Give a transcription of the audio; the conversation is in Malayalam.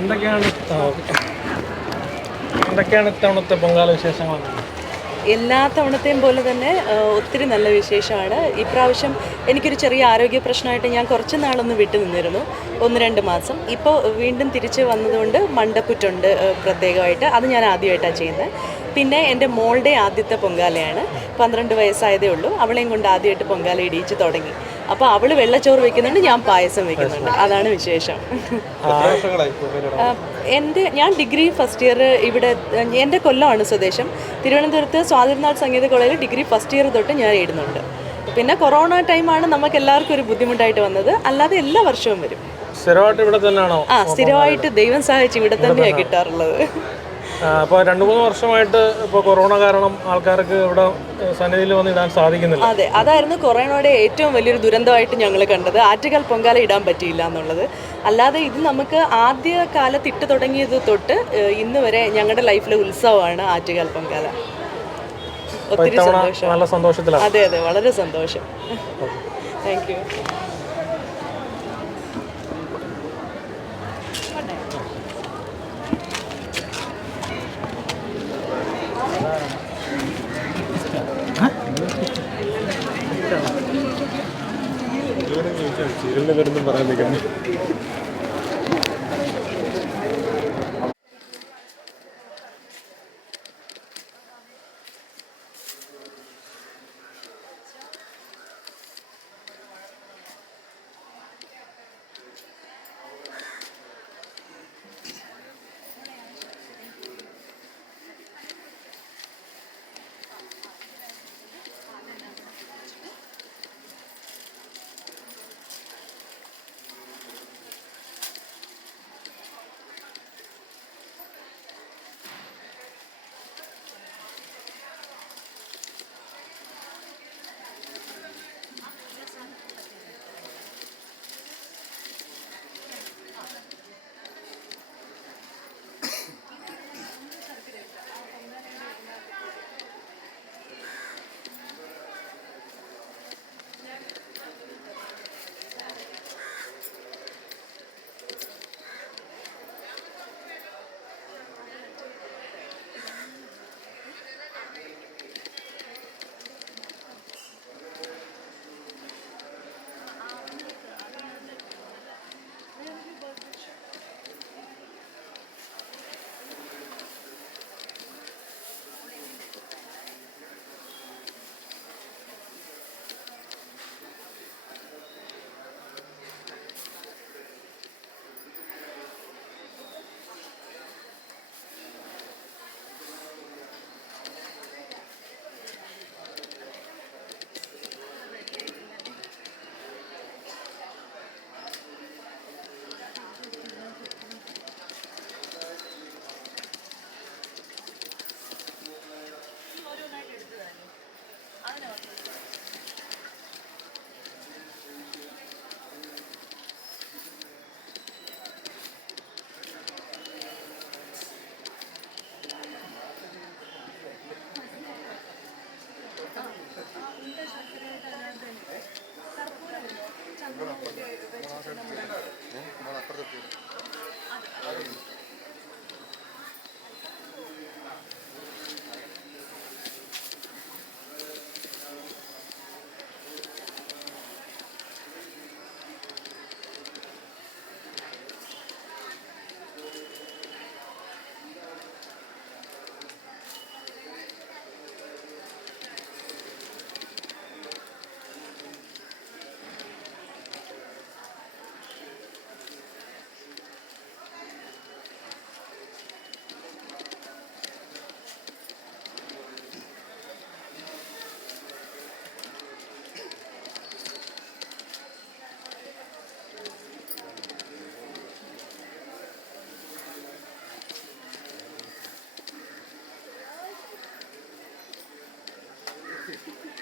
എന്തൊക്കെയാണ്. എന്തൊക്കെയാണ് ഇത്തവണത്തെ പൊങ്കാല വിശേഷങ്ങൾ? എല്ലാ തവണത്തെയും പോലെ തന്നെ ഒത്തിരി നല്ല വിശേഷമാണ്. ഇപ്രാവശ്യം എനിക്കൊരു ചെറിയ ആരോഗ്യ പ്രശ്നമായിട്ട് ഞാൻ കുറച്ച് നാളൊന്ന് വിട്ടു നിന്നിരുന്നു. ഒന്ന് രണ്ട് മാസം. ഇപ്പോൾ വീണ്ടും തിരിച്ച് വന്നതുകൊണ്ട് മണ്ടക്കുറ്റുണ്ട് പ്രത്യേകമായിട്ട്. അത് ഞാൻ ആദ്യമായിട്ടാണ് ചെയ്യുന്നത്. പിന്നെ എന്റെ മോളുടെ ആദ്യത്തെ പൊങ്കാലയാണ്. പന്ത്രണ്ട് വയസ്സായതേ ഉള്ളൂ. അവളെയും കൊണ്ട് ആദ്യമായിട്ട് പൊങ്കാല ഇടിയിച്ച് തുടങ്ങി. അപ്പോൾ അവൾ വെള്ളച്ചോറ് വെക്കുന്നുണ്ട് ഞാൻ പായസം വെക്കുന്നുണ്ട്. അതാണ് വിശേഷം. എന്റെ ഞാൻ ഡിഗ്രി ഫസ്റ്റ് ഇയർ ഇവിടെ എന്റെ കൊല്ലമാണ് സ്വദേശം. തിരുവനന്തപുരത്ത് സ്വാതന്ത്ര്യനാഥ് സംഗീത കോളേജിൽ ഡിഗ്രി ഫസ്റ്റ് ഇയർ തൊട്ട് ഞാൻ എഴുതുന്നുണ്ട്. പിന്നെ കൊറോണ ടൈമാണ് നമുക്ക് എല്ലാവർക്കും ഒരു ബുദ്ധിമുട്ടായിട്ട് വന്നത്. അല്ലാതെ എല്ലാ വർഷവും വരും. സ്ഥിരമായിട്ട് ഇവിടെ തന്നെയാണോ? ആ സ്ഥിരമായിട്ട് ദൈവം സഹായിച്ച് ഇവിടെ തന്നെയാണ്? കിട്ടാറുള്ളത്. അപ്പോൾ രണ്ട് മൂന്ന് വർഷമായിട്ട് ഇപ്പോൾ കൊറോണ കാരണം ആൾക്കാർക്ക് ഇവിടെ സന്നിധിയിൽ വന്ന് ഇടാൻ സാധിക്കുന്നില്ല. അതെ അതായിരുന്നു കൊറോണയുടെ ഏറ്റവും വലിയൊരു ദുരന്തമായിട്ട് ഞങ്ങൾ കണ്ടത്. ആറ്റുകാൽ പൊങ്കാല ഇടാൻ പറ്റിയില്ല എന്നുള്ളത്. അല്ലാതെ ഇത് നമുക്ക് ആദ്യ കാലത്ത് ഇട്ട് തുടങ്ങിയത് തൊട്ട് ഇന്ന് വരെ ഞങ്ങളുടെ ലൈഫിലെ ഉത്സവമാണ് ആറ്റുകാൽ പൊങ്കാല. ഒത്തിരി സന്തോഷം. നല്ല സന്തോഷത്തിലാണ്. അതെ അതെ വളരെ സന്തോഷം. താങ്ക് യു സീരിയലിനെ വരുന്നു പറയാൻ നിൽക്കാൻ creepy.